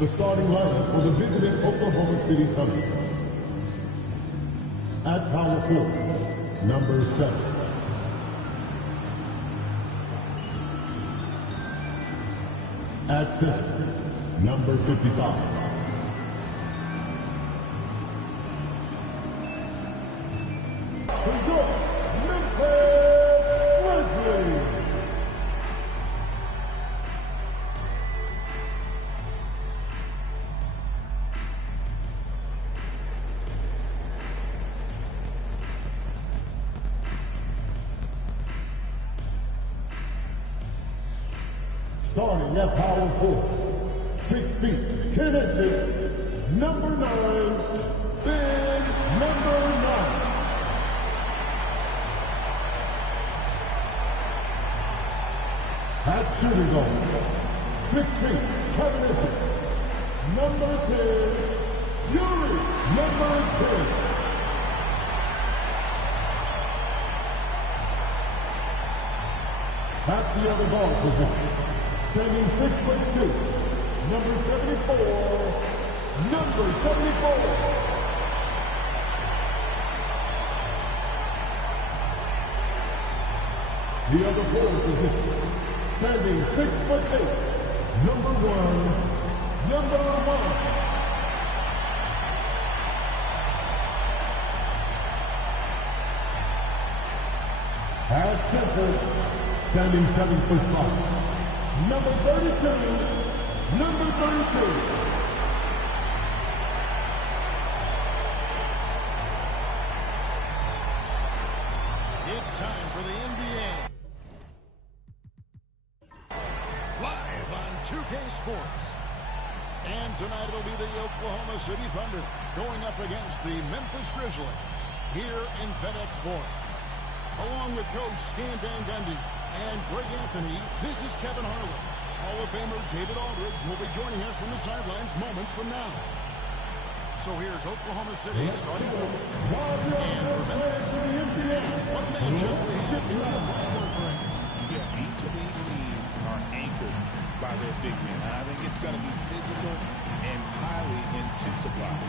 The starting lineup for the visiting Oklahoma City Thunder. At power forward, number 7. At center, number 55. For your Memphis Grizzlies. Starting at power forward, 6 feet, 10 inches, number 9, big number 9. At shooting guard, 6 feet, 7 inches, number 10, Yuri, number 10. At the other guard position, standing 6'2", number 74, number 74. The other forward position, standing 6'8", number 1, number 1. At center, standing 7'5". Number 32, number 32. It's time for the NBA. Live on 2K Sports. And tonight it'll be the Oklahoma City Thunder going up against the Memphis Grizzlies here in FedEx Forum. Along with Coach Stan Van Gundy and Greg Anthony, this is Kevin Harlan. Hall of Famer David Aldridge will be joining us from the sidelines moments from now. So here's Oklahoma City starting over. And for Memphis, what a matchup we have here in the front ring. Yeah, each of these teams are anchored by their big men. And I think it's going to be physical and highly intensified.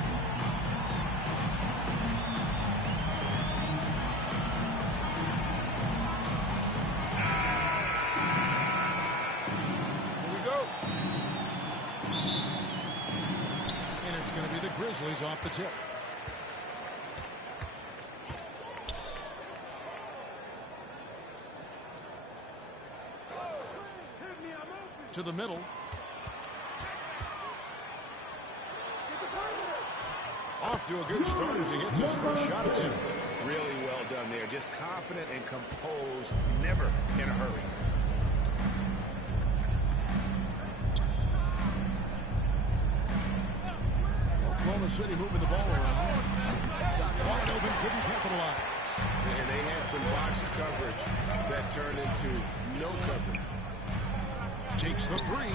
Grizzlies off the tip. To the middle. Off to a good start as he hits his first shot attempt. Really well done there. Just confident and composed, never in a hurry. Oklahoma City moving the ball around. Wide open, couldn't capitalize. And they had some botched coverage that turned into no coverage. Takes the three.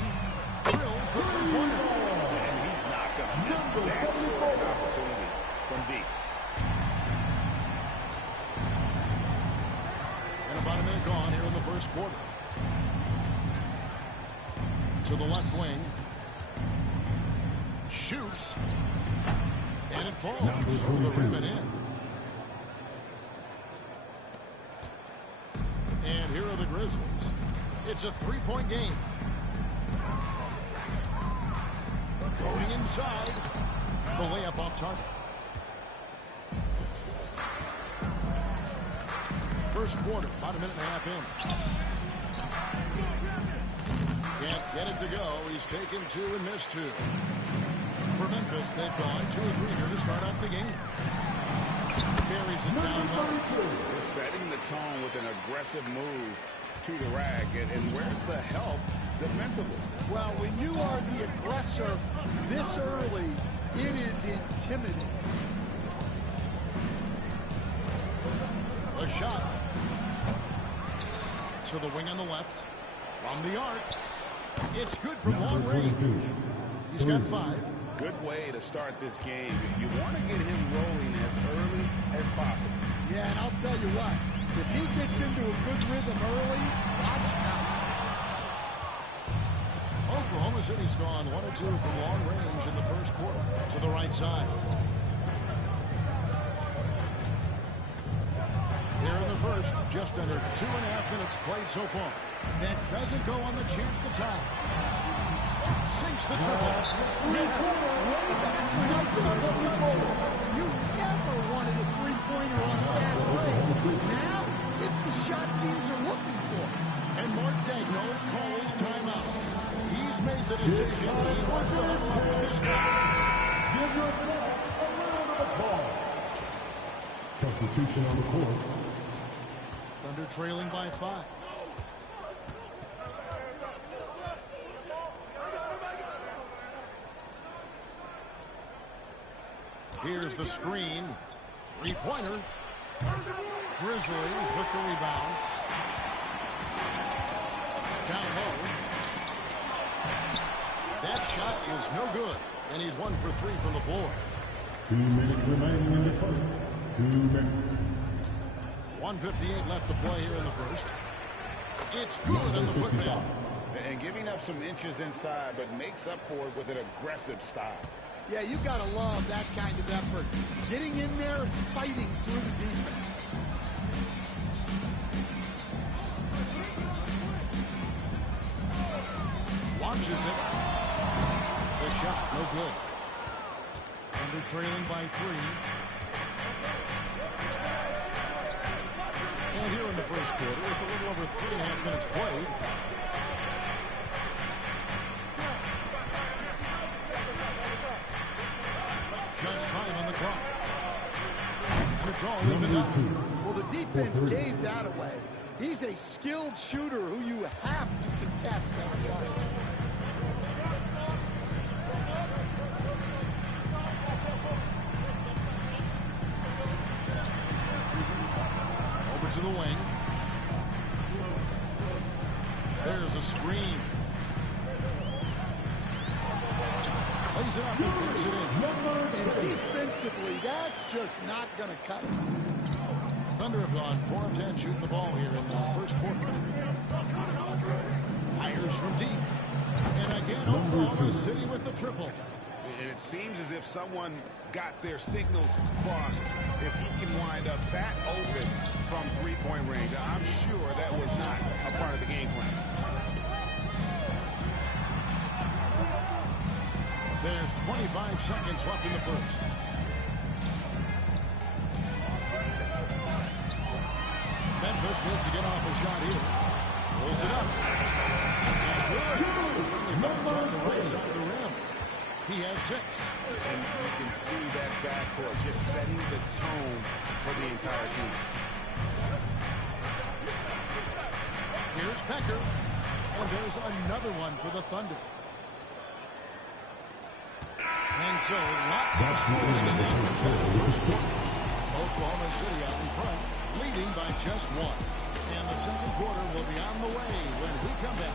Drills the three-pointer. And he's not going to miss that sort of opportunity from deep. And about a minute gone here in the first quarter. To the left wing. Shoots. And it falls over the rim and in. And here are the Grizzlies. It's a three-point game. Going inside. The layup off target. First quarter, about a minute and a half in. Can't get it to go. He's taken 2 and missed 2. For Memphis, they've gone 2 or 3 here to start out the game. Buries it down low. Just setting the tone with an aggressive move to the rack. And where's the help defensively? Well, when you are the aggressor this early, it is intimidating. A shot. To the wing on the left. From the arc. It's good from long range. He's got 5. Good way to start this game. You want to get him rolling as early as possible. Yeah, and I'll tell you what. If he gets into a good rhythm early, watch out. Oklahoma City's gone 1 of 2 from long range in the first quarter to the right side. Here in the first, just under 2.5 minutes played so far. That doesn't go on the chance to tie. Sinks the triple. You never wanted a three-pointer on fast break. Now, it's the shot teams are looking for. And Mark Dagno calls timeout. He's made the decision. He wants to huddle up with this guy. Give yourself a round of applause. Substitution on the court. Thunder trailing by 5. Here's the screen. Three-pointer. Grizzlies with the rebound. Down low. That shot is no good. And he's 1 for 3 from the floor. 2 minutes remaining in the first. 2 minutes. 1:58 left to play here in the first. It's good on the putback. And giving up some inches inside, but makes up for it with an aggressive style. Yeah, you got to love that kind of effort. Getting in there and fighting through the defense. Launches it. The shot, no good. Under trailing by 3. And here in the first quarter, with a little over 3.5 minutes played. Just 5 on the clock. And it's all even up. Well, the defense gave that away. He's a skilled shooter who you have to contest that shot. Over to the wing. There's a screen. Plays it up and puts it in. And defensively, that's just not going to cut it. Thunder have gone 4 of 10 shooting the ball here in the first quarter. Fires from deep. And again, Oklahoma City with the triple. And it seems as if someone got their signals crossed. If he can wind up that open from three-point range, I'm sure that was not a part of the game plan. There's 25 seconds left in the first. Memphis needs to get off a shot here. Pulls it up. And good. Friendly bounce on the right side of the rim. He has 6. And you can see that backcourt just setting the tone for the entire team. Here's Becker. And there's another one for the Thunder. And so, lots of scoring in the first quarter. Oklahoma City out in front, leading by just 1. And the second quarter will be on the way when we come back.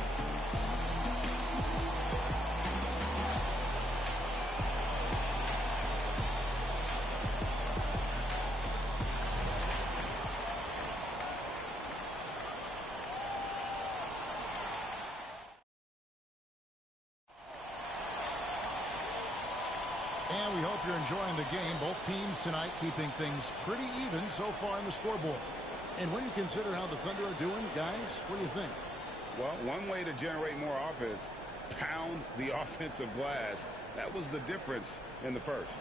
And we hope you're enjoying the game. Both teams tonight keeping things pretty even so far on the scoreboard. And when you consider how the Thunder are doing, guys, what do you think? Well, one way to generate more offense, pound the offensive glass. That was the difference in the first.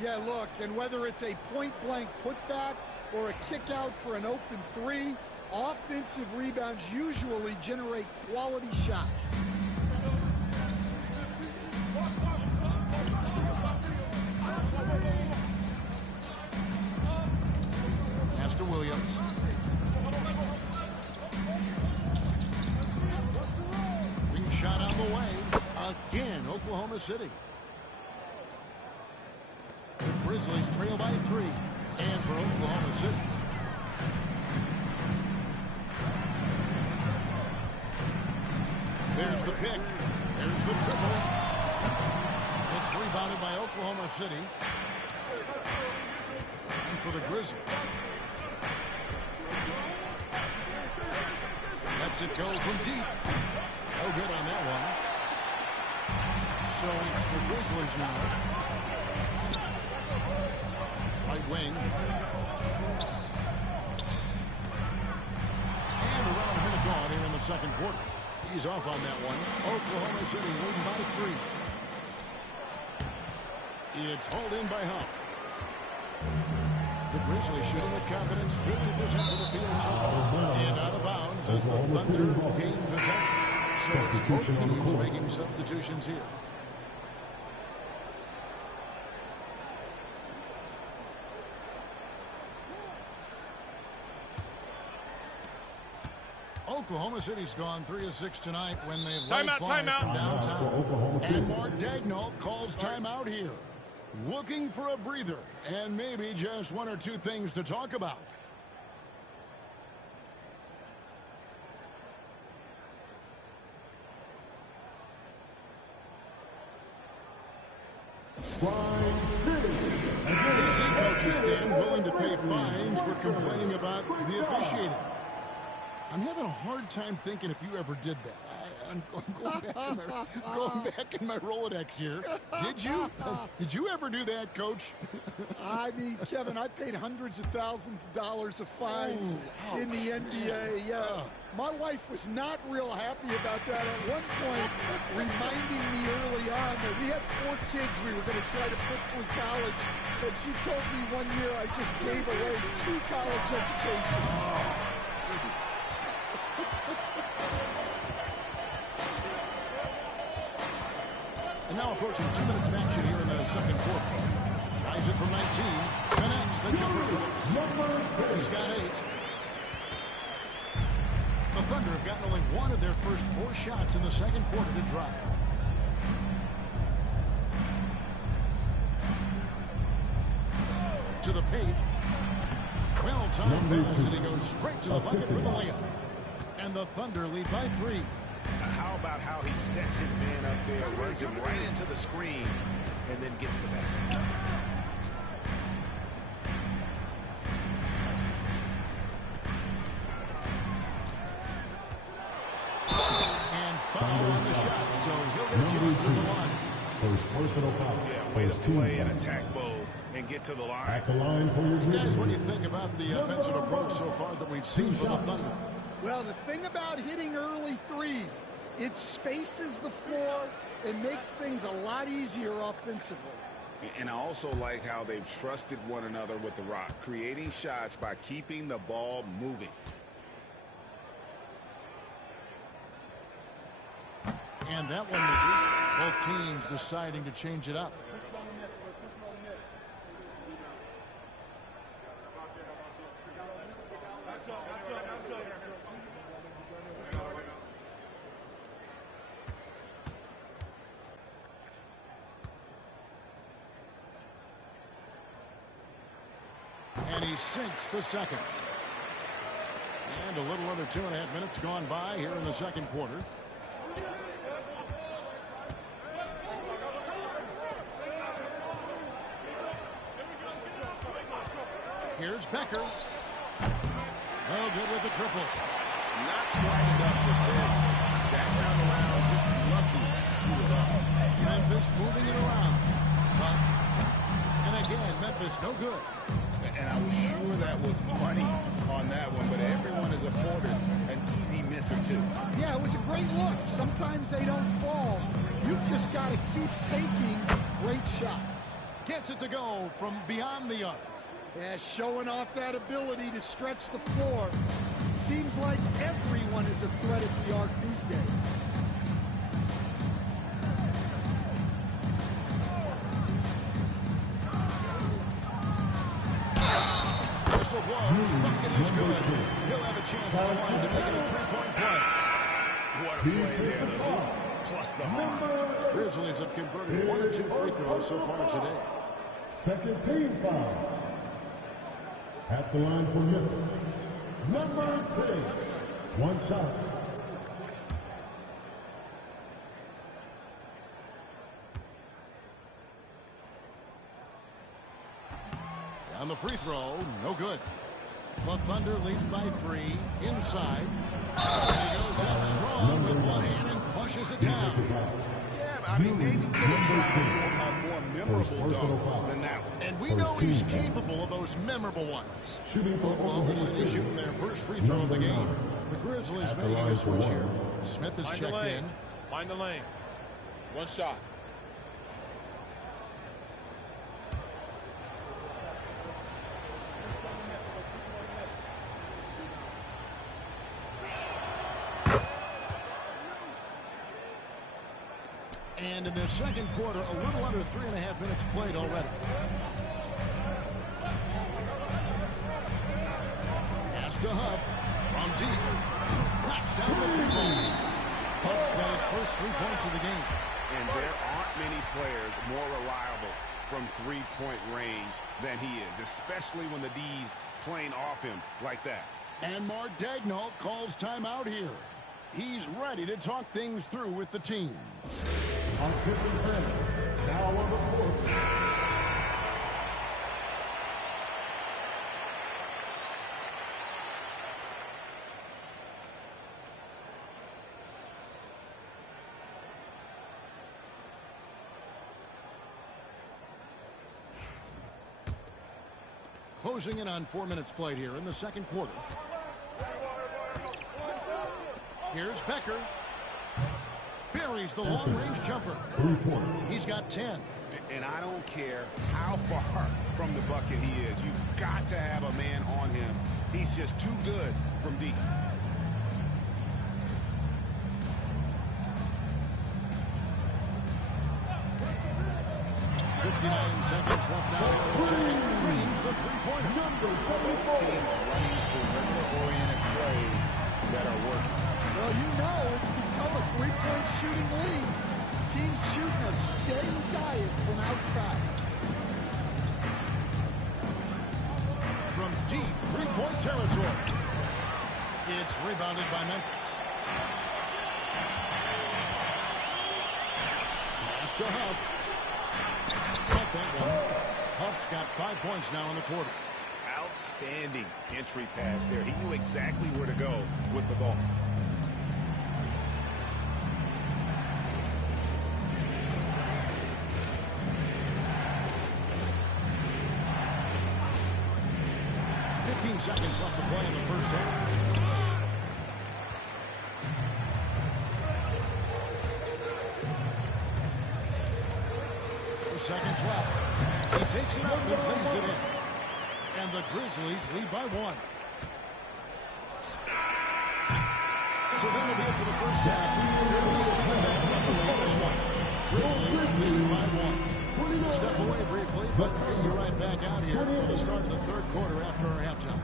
Yeah, look, and whether it's a point-blank putback or a kick out for an open 3, offensive rebounds usually generate quality shots. Master Williams. Ring shot on the way. Again, Oklahoma City. The Grizzlies trail by 3. And for Oklahoma City. There's the pick. There's the triple. It's rebounded by Oklahoma City. And for the Grizzlies. Lets it go from deep. No good on that one. So it's the Grizzlies now. Right wing. And around a minute gone here in the second quarter. He's off on that one. Oklahoma City leading by 3. It's hauled in by Huff. The Grizzlies shooting with confidence, 50% from the field so far. And out of bounds as the Thunder gain possession. So it's both teams making substitutions here. Oklahoma City's gone 3 of 6 tonight when they've laid fly from downtown. And Mark Daigneault calls timeout here. Looking for a breather and maybe just 1 or 2 things to talk about. The C coaches stand willing to pay fines for complaining about the officiating. I'm having a hard time thinking if you ever did that. I'm going back in my Rolodex here. Did you? Did you ever do that, Coach? I mean, Kevin, I paid hundreds of thousands of dollars of fines in the NBA. My wife was not real happy about that. At one point, reminding me early on that we had 4 kids we were going to try to put through college. But she told me one year I just gave away 2 college educations. And now approaching 2 minutes of action here in the second quarter. Tries it from 19. Connects the jumper twice. He's got 8. The Thunder have gotten only 1 of their first 4 shots in the second quarter to drive. To the paint. Well-timed pass, and he goes straight to the bucket for the layup. And the Thunder lead by 3. How about how he sets his man up there, runs him right into the screen, and then gets the basket. And foul on the shot, so he'll get a chance at the line. First personal foul. Yeah, way to play an attack mode and get to the line. At the line for your Grizzlies. Guys, what do you think about the offensive approach so far that we've seen from the Thunder? Well, the thing about hitting early threes, it spaces the floor and makes things a lot easier offensively. And I also like how they've trusted one another with the rock, creating shots by keeping the ball moving. And that one misses. Both teams deciding to change it up. And he sinks the second. And a little under 2.5 minutes gone by here in the second quarter. Here's Becker. Oh, good with the triple. Not quite enough with this. That time around, just lucky he was off. Memphis moving it around. Huff. And again, Memphis no good. And I was sure that was money on that one, but everyone is afforded an easy misser too. Yeah, it was a great look. Sometimes they don't fall. You've just got to keep taking great shots. Gets it to go from beyond the arc. Yeah, showing off that ability to stretch the floor. Seems like everyone is a threat at the arc these days. Whistle blows, bucket is good. He'll have a chance on the line to make it a 3-point play. What a play there. The hoop plus the harm. Grizzlies have converted 1 of 2 free throws so far today. Second team foul. At the line for Memphis. Number 10. 1 shot. On the free throw, no good. The Thunder lead by 3 inside. And he goes up strong with one hand and flushes it down. Yeah, I mean, maybe could have tried a more memorable dunk than that one. And we know he's capable of those memorable ones. Oklahoma City shooting their first free throw of the game. The Grizzlies making a switch here. Smith has checked in. Mind the lanes. One shot. And in the second quarter, a little under 3.5 minutes played already. Pass to Huff from deep. Knocks down the three-point. Huff's got his first 3 points of the game. And there aren't many players more reliable from three-point range than he is, especially when the D's playing off him like that. And Mark Daigneault calls timeout here. He's ready to talk things through with the team. Our tipping fan now on the court. Closing in on 4 minutes played here in the second quarter. Here's Becker. Buries the long-range jumper. 3 points. He's got 10. And I don't care how far from the bucket he is. You've got to have a man on him. He's just too good from deep. 59 seconds left now here in the second. Dreams the three-pointer. Number 74. Teams running perimeter-oriented plays that are working. Well, you know it's become a three-point shooting league. Teams shooting a steady diet from outside. From deep three-point territory. It's rebounded by Memphis. Pass to Huff. Got that one. Huff's got 5 points now in the quarter. Outstanding entry pass there. He knew exactly where to go with the ball. Seconds left to play in the first half. 4 seconds left. He takes it up and lays it in. And the Grizzlies lead by 1. So that'll be it for the first half. This one. Grizzlies lead by 1. Step away briefly, but you're right back out here for the start of the third quarter after our halftime.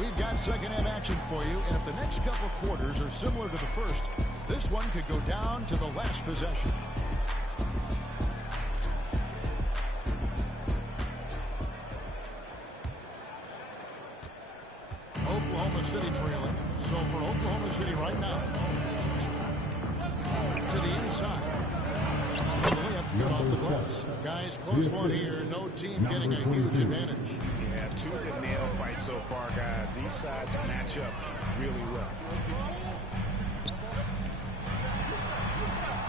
We've got second half action for you, and if the next couple quarters are similar to the first, this one could go down to the last possession. Oklahoma City trailing. So for Oklahoma City right now, to the inside. The layup's good off the glass. Guys, close one here. No team getting a huge advantage. Yeah, tooth and nail fight so far, guys. These sides match up really well.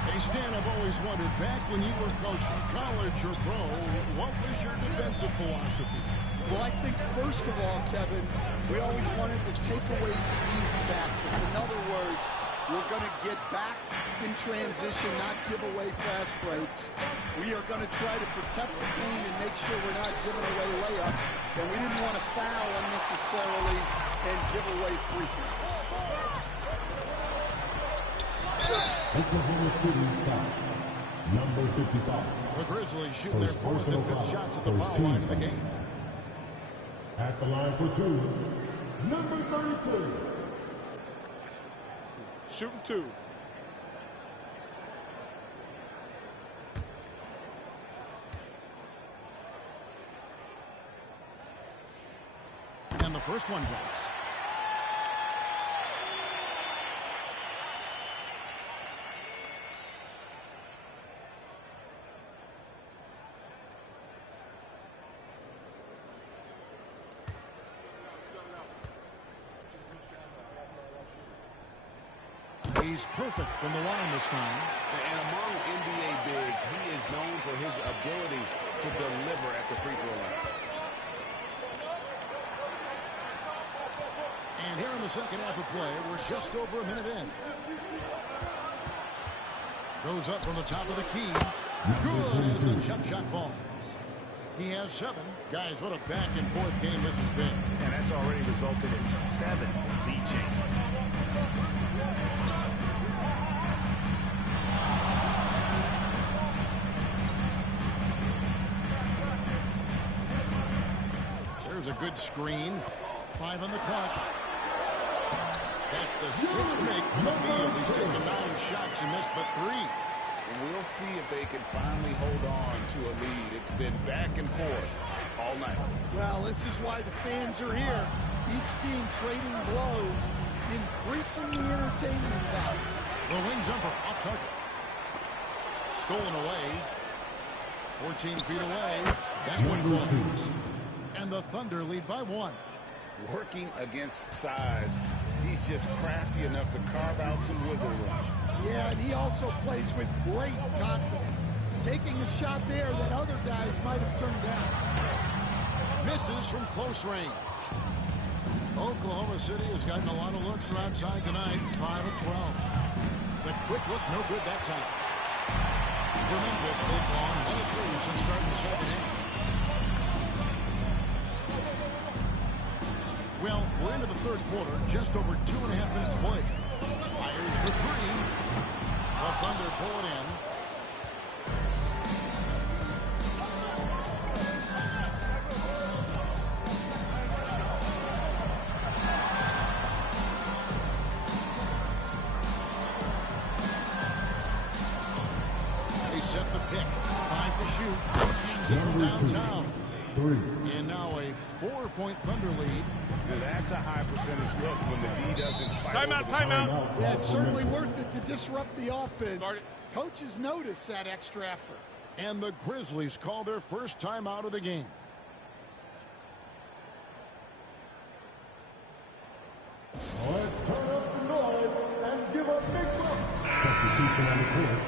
Hey, Stan, I've always wondered, back when you were coaching, college or pro, what was your defensive philosophy? Well, I think, first of all, Kevin, we always wanted to take away the easy baskets. In other words, We're going to get back in transition, not give away fast breaks. We are going to try to protect the paint and make sure we're not giving away layups. And we didn't want to foul unnecessarily and give away free throws. Oklahoma City's foul. Number 55. The Grizzlies shooting their fourth and fifth shots at the foul line of the game. At the line for two, number 32. Shooting two. And the first one drops. He's perfect from the line this time. And among NBA bigs, he is known for his ability to deliver at the free throw line. And here in the second half of play, we're just over a minute in. Goes up from the top of the key. Good as the jump shot falls. He has 7. Guys, what a back and forth game this has been. And that's already resulted in 7 lead changes. There's a good screen. 5 on the clock. That's the 6th make from the field. He's taken 9 shots and missed but 3. And we'll see if they can finally hold on to a lead. It's been back and forth all night. Well, this is why the fans are here. Each team trading blows, increasing the entertainment value. The wing jumper off target. Stolen away. 14 feet away. That one falls. And the Thunder lead by 1. Working against size, he's just crafty enough to carve out some wiggle room. Yeah, and he also plays with great confidence, taking a shot there that other guys might have turned down. Misses from close range. Oklahoma City has gotten a lot of looks from outside tonight, 5 of 12. The quick look, no good that time. For Memphis, they've gone 1 of 3 since starting the second half. Well, we're into the third quarter, just over 2.5 minutes played. Fires for 3. The Thunder pull it in. They set the pick. 5 to shoot. Hangs it from downtown. 3. And now a 4-point Thunder lead. Now that's a high percentage look when the D doesn't fight. Timeout, timeout. Yeah, it's certainly worth it to disrupt the offense. Coaches notice that extra effort. And the Grizzlies call their first time out of the game. Let's turn up the noise and give a big look. Substitution on the court.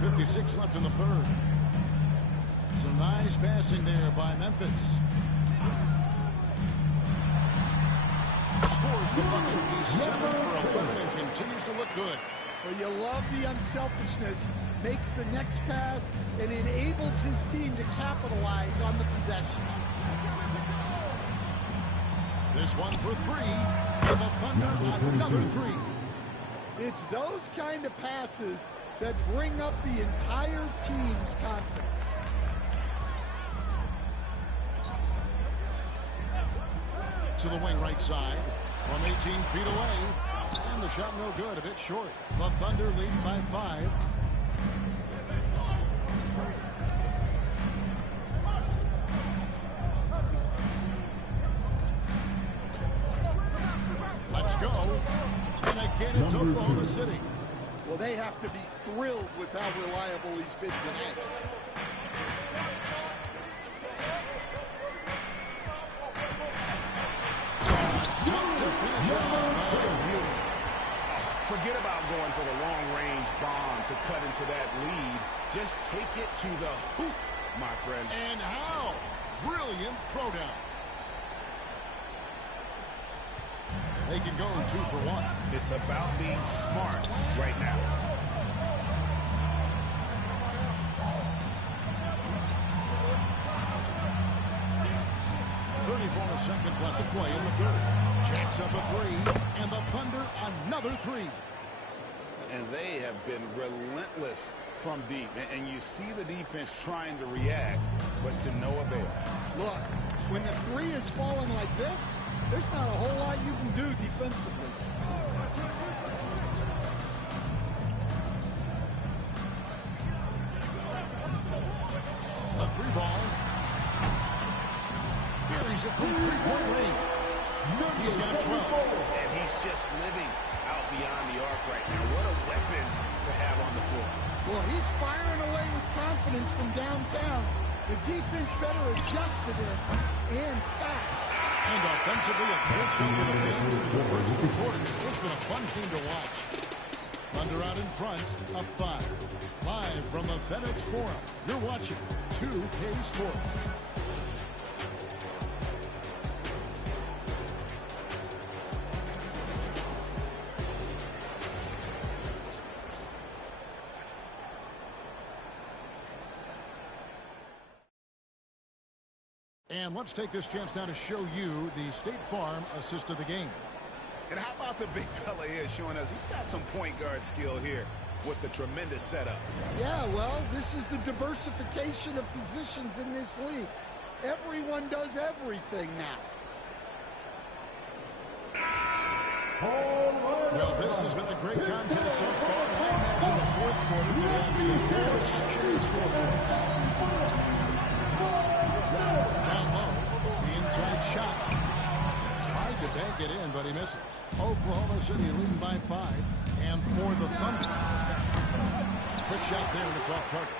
.56 left in the third. Some nice passing there by Memphis. Scores the bucket. He's 7 for 11 and continues to look good. Well, you love the unselfishness. Makes the next pass and enables his team to capitalize on the possession. This one for 3. And the Thunder another 3. It's those kind of passes that bring up the entire team's confidence. To the wing right side from 18 feet away. And the shot no good, a bit short. The Thunder lead by 5. Let's go. And again, it's Oklahoma City. Well, they have to be thrilled with how reliable he's been tonight. about going for the long-range bomb to cut into that lead. Just take it to the hoop, my friend. And how? Brilliant throwdown. They can go 2 for 1. It's about being smart right now. 34 seconds left to play in the third. Jacks up a 3, and the Thunder another 3. And they have been relentless from deep. And you see the defense trying to react, but to no avail. Look, when the 3 is falling like this, there's not a whole lot you can do defensively. A 3 ball. Here he's at from 3-point range. He's got 12. And he's just living out beyond the arc right now. What a weapon to have on the floor. Well, he's firing away with confidence from downtown. The defense better adjust to this, and fast. And offensively, a great show for the fans through the first 3 quarters. It's been a fun game to watch. Thunder out in front, up 5. Live from the FedEx Forum, you're watching 2K Sports. And let's take this chance now to show you the State Farm assist of the game. And how about the big fella here showing us he's got some point guard skill here with the tremendous setup. Yeah, well, this is the diversification of positions in this league. Everyone does everything now. Well, this has been a great contest so far. I imagine the fourth quarter could have even more action in store for us. Down low, the inside shot. Tried to bank it in, but he misses. Oklahoma City leading by 5. And for the Thunder. Quick shot there, and it's off target.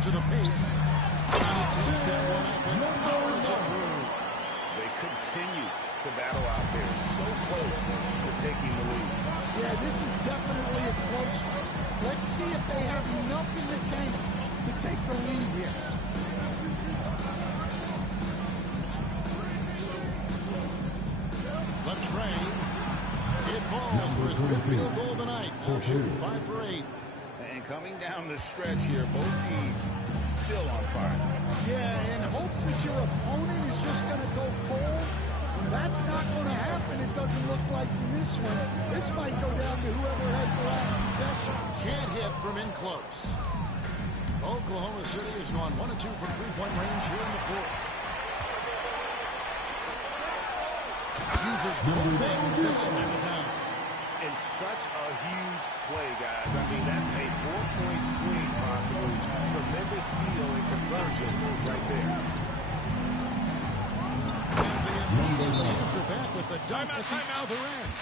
To the paint. And he takes that one up and powers it through. They continue to battle out there. So close to taking the lead. Yeah, this is definitely a close one. Let's see if they have enough in the tank to take the lead here. Latrey. It falls for his fifth field goal of the night. Now shooting 5 for 8. And coming down the stretch here, both teams still on fire. Yeah, in hopes that your opponent is just going to go cold. That's not going to happen. It doesn't look like in this one. This might go down to whoever has the last possession. Can't hit from in close. Oklahoma City has gone 1 of 2 from three-point range here in the fourth. Uses both things to slam it down. And such a huge play, guys. I mean, that's a 4-point swing, possibly. Tremendous steal and conversion right there. And the immediate answer back with the dunk at the other end.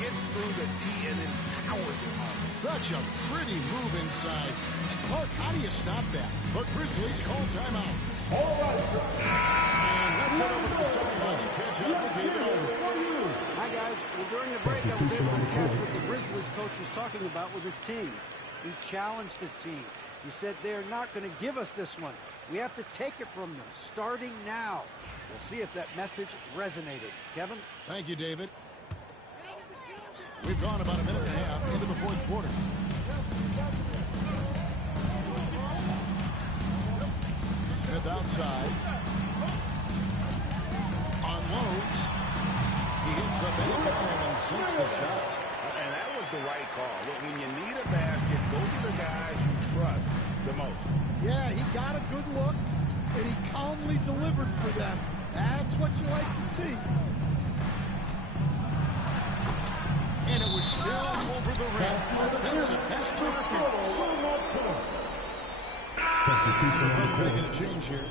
Gets through the D and then powers it home. Such a pretty move inside. Clark, how do you stop that? The Grizzlies call timeout. All right. And let's head over to the sideline and catch up with David Older. Hi, guys. Well, during the break, I was able to catch what the Grizzlies coach was talking about with his team. He challenged his team. He said they're not going to give us this one. We have to take it from them, starting now. We'll see if that message resonated. Kevin? Thank you, David. We've gone about a minute and a half into the fourth quarter. Smith outside. Unloads. He hits the back iron and sinks the shot. And that was the right call. When you need a basket, go to the guys you trust the most. Yeah, he got a good look, and he calmly delivered for them. That's what you like to see. And it was still over the rim. Offensive pass interference. Substitution making a change here.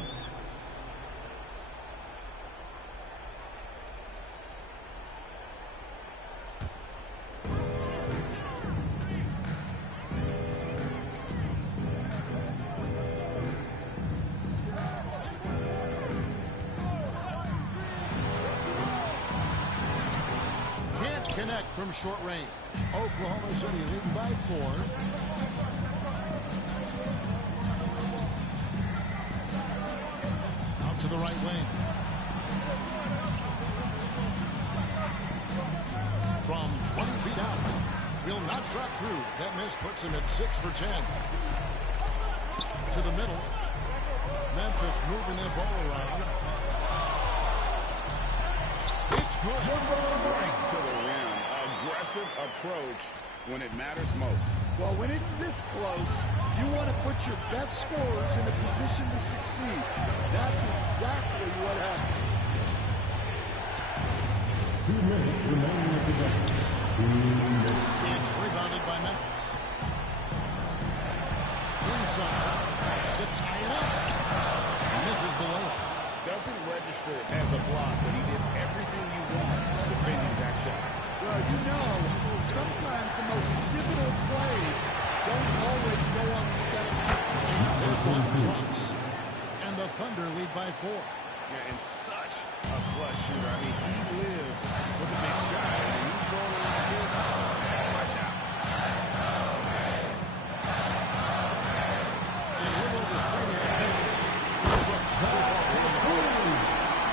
connect from short range. Oklahoma City leading by 4. Out to the right wing. From 20 feet out. Will not drop through. That miss puts him at 6 for 10. To the middle. Memphis moving that ball around. It's good. Right to the rim. Aggressive approach when it matters most. Well, when it's this close, you want to put your best scorers in a position to succeed. That's exactly what happened. 2 minutes remaining of the game. It's rebounded by Memphis. Inside to tie it up. Misses the layup. Doesn't register as a block, but he did everything you want defending that shot. Well, you know, sometimes the most pivotal plays don't always go on the stat sheet. Their one drops. And the Thunder lead by 4. Yeah, and such a clutch shooter. I mean, he lives with a big shot. And when he's rolling like this, watch out. In a little over 3 minutes. So far,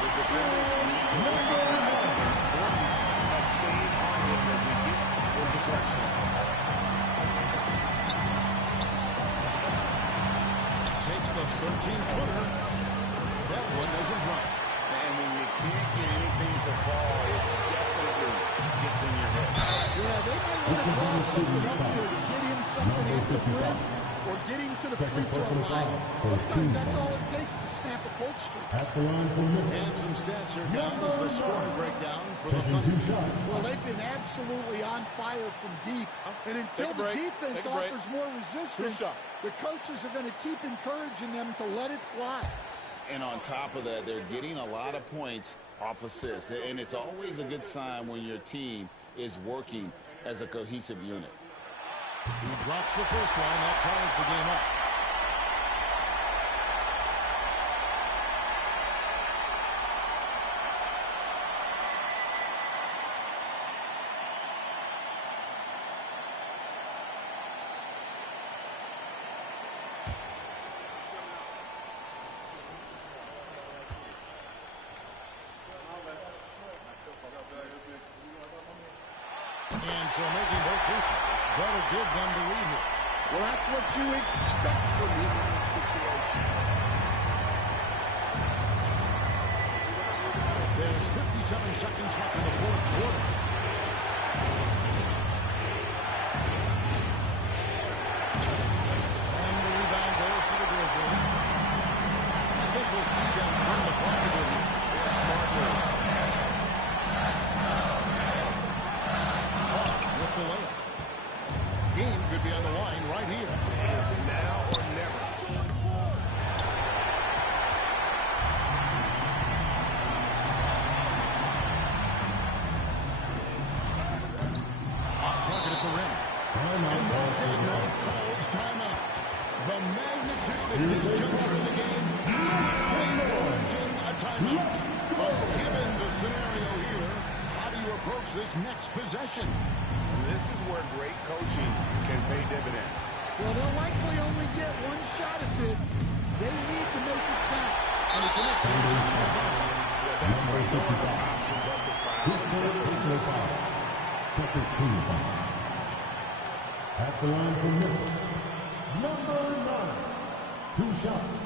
The defenders need to recognize the importance of staying on him as we get into clutch time. Takes the 13-footer. That one doesn't drop. And when you can't get anything to fall, it definitely gets in your head. Yeah, they might want to draw something up here to get him something at the rim or get him to the free throw line. Sometimes that's all it takes to snap a cold streak. At the line for Memphis. And some stats here, guys. The scoring breakdown for the Taking Thunder. 2 shots. Well, they've been absolutely on fire from deep. And until the defense offers more resistance, the coaches are going to keep encouraging them to let it fly. And on top of that, they're getting a lot of points off assists. And it's always a good sign when your team is working as a cohesive unit. He drops the first one. That ties the game up. And so making both free throws, that'll give them the lead here. Well, that's what you expect from him in this situation. There's 57 seconds left in the 4th quarter. And the rebound goes to the Grizzlies. I think we'll see them run the clock a bit here. They're a smart move. The layup. Game could be on the line right here. It's now or never. Off target at the rim. Timeout. And Rodada calls timeout. The magnitude at this juncture in the game warranting a timeout. But given the scenario here, how do you approach this next possession? This is where great coaching can pay dividends. Well, they'll likely only get one shot at this. They need to make it count. And he connects the intentional foul. That's where no other option but to foul. This player is no foul. Second team foul. At the line for Memphis. Number 9. 2 shots.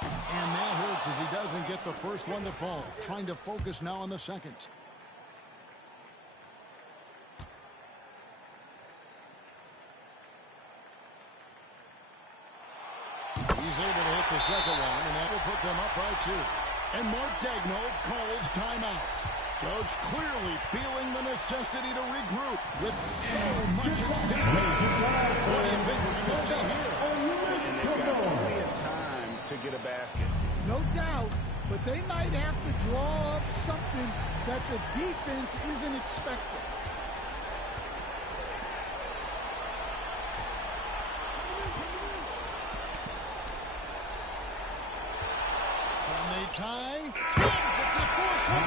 And that hurts as he doesn't get the first one to fall. Trying to focus now on the second. He's able to hit the second one, and that will put them up by 2. And Mark Daigneault calls timeout. Coach clearly feeling the necessity to regroup with so much at stake. What do you think we're going to see here? And they've got plenty of time to get a basket. No doubt, but they might have to draw up something that the defense isn't expecting. Can they tie? Gives it to force And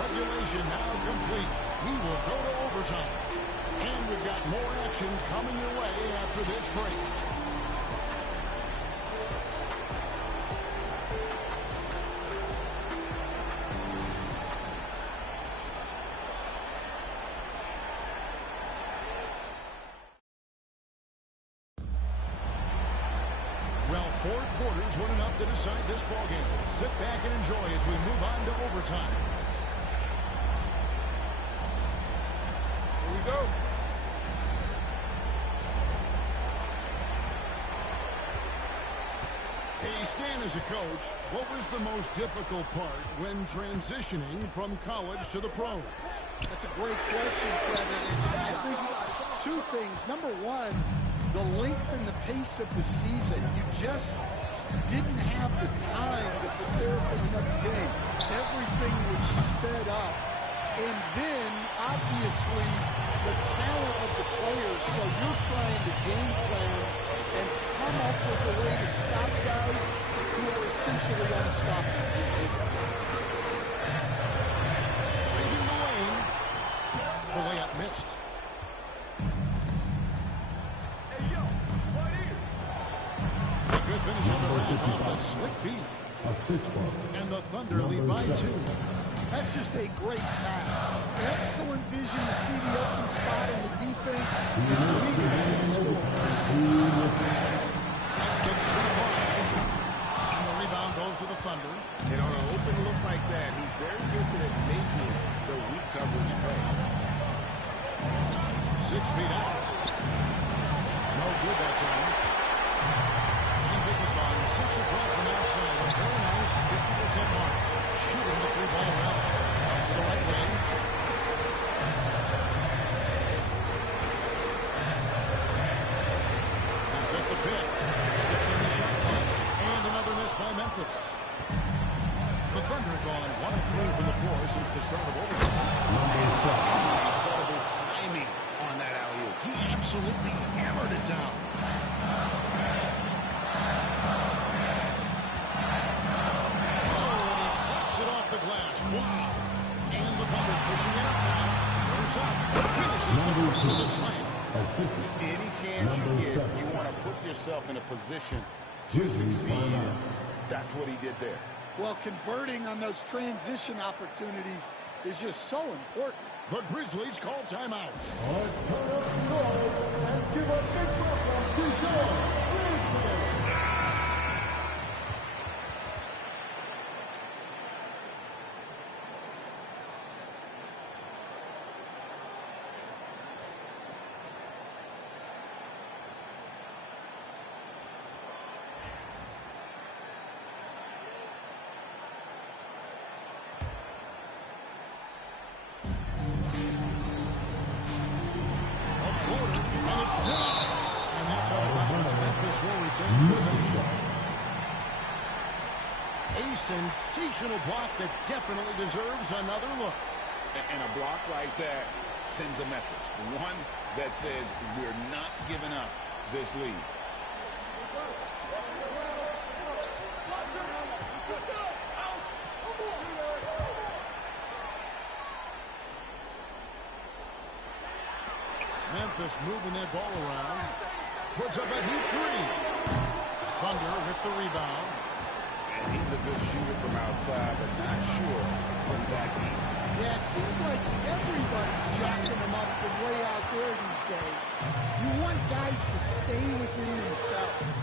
regulation now complete. We will go to overtime. And we've got more action coming your way after this break. Well, 4 quarters weren't enough to decide this ballgame. Sit back and enjoy as we move on to overtime. Here we go. Hey, Stan, as a coach, what was the most difficult part when transitioning from college to the pros? That's a great question, Kevin. And I think 2 things. Number one, the length and the pace of the season. You just didn't have the time to prepare for the next game. Everything was sped up. And then, obviously, the talent of the players. So you're trying to game plan and come up with a way to stop guys who are essentially unstoppable. Leading the lane. The layup missed. A good finish at the rack off the slick feet. A 6-ball. And the Thunder lead by 2. That's just a great pass. Excellent vision to see the open spot in the defense. That's the 3-5. And the rebound goes to the Thunder. And on an open look like that, he's very gifted at making the weak coverage play. 6 feet out. No good that time. Emphasis on 6 of 12 from outside. A very nice 50% mark. Shooting the 3-ball rally. Out to the right wing. He's at the pit. 6 in the shot clock. And another miss by Memphis. The Thunder have gone 1 of 3 from the floor since the start of overtime. Incredible timing on that alley-oop. He absolutely hammered it down. The glass. Wow. And the Thunder pushing it up now. Goes up. Finishes the break with a slam. Any chance you get, you want to put yourself in a position to succeed. That's what he did there. Well, converting on those transition opportunities is just so important. The Grizzlies call timeout. Turn up the noise and give a big welcome to your Grizzlies. A sensational block that definitely deserves another look. And a block like that sends a message. One that says we're not giving up this lead. Memphis moving that ball around. Puts up a deep 3. Thunder with the rebound. And he's a good shooter from outside, but not sure from that deep. Yeah, it seems like everybody's jacking them up from way out there these days. You want guys to stay within themselves.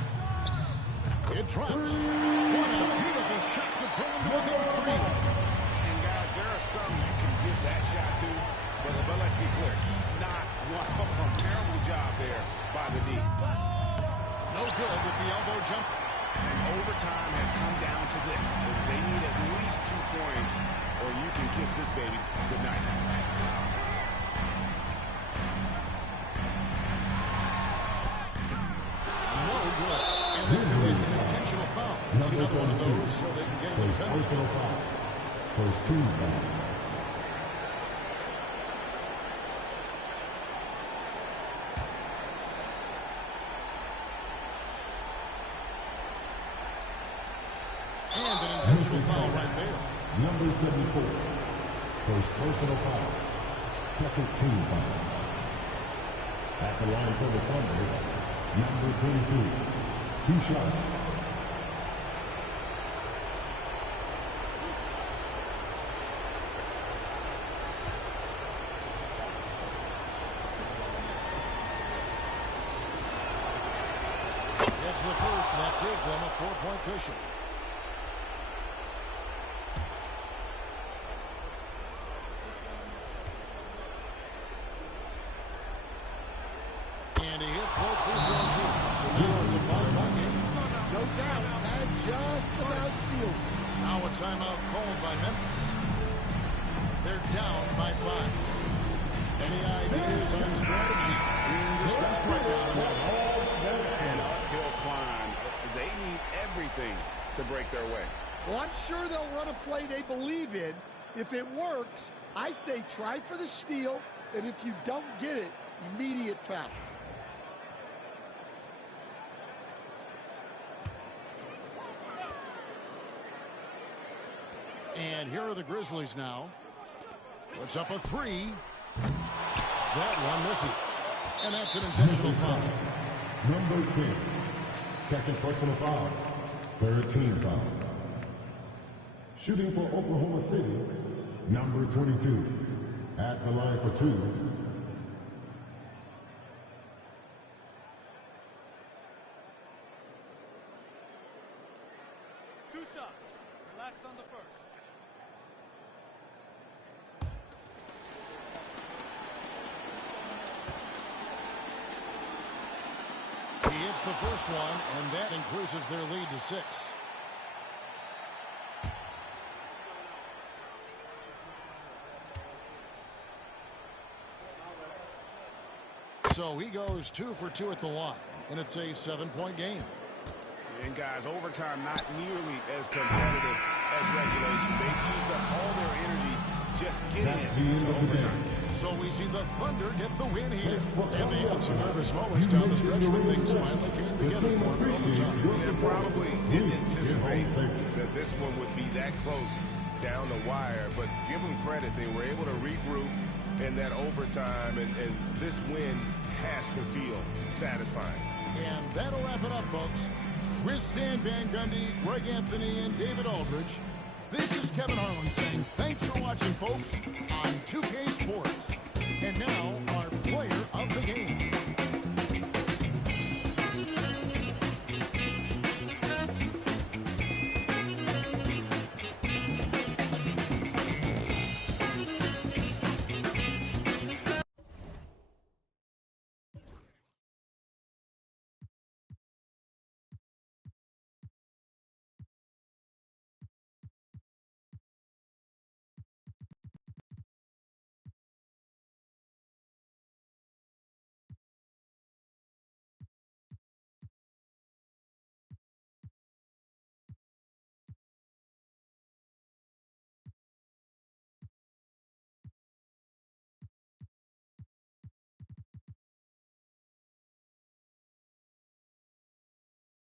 It drops. What a beautiful shot to bring them to within 3. And guys, there are some you can give that shot to, but let's be clear, he's not one of them. Terrible job there by the D. No good with the elbow jumper. And overtime has come down to this. They need at least 2 points, or you can kiss this baby goodnight. No good. And they commit an intentional foul. See another one of those so they can get in the Personal foul. First team foul. Number 74. First personal foul. Second team foul. At the line for the Thunder, number 22. 2 shots. It's the first, and that gives them a 4-point cushion. And he hits both free throws here. So now it's a 5-point game. No doubt, that just about seals it. Now a timeout called by Memphis. They're down by 5. Any ideas on strategy being discussed right now? An uphill climb. They need everything to break their way. Well, I'm sure they'll run a play they believe in. If it works, I say try for the steal, and if you don't get it, immediate foul. And here are the Grizzlies now. Puts up a 3. That one misses. And that's an intentional foul. Number 10. Second personal foul. Third team foul. Shooting for Oklahoma City, number 22. At the line for 2. Two shots. Relax on the first. He hits the first one, and that increases their lead to 6. So he goes 2 for 2 at the line, and it's a 7-point game. And guys, overtime not nearly as competitive as regulation. They've used up all their energy just getting into overtime. So we see the Thunder get the win here. And they had some nervous moments down the stretch when things finally came together for them in overtime. They probably didn't anticipate that this one would be that close down the wire, but give them credit. They were able to regroup in that overtime, and this win has to feel satisfying. And that'll wrap it up, folks. With Stan Van Gundy, Greg Anthony, and David Aldridge, this is Kevin Harlan saying thanks for watching, folks, on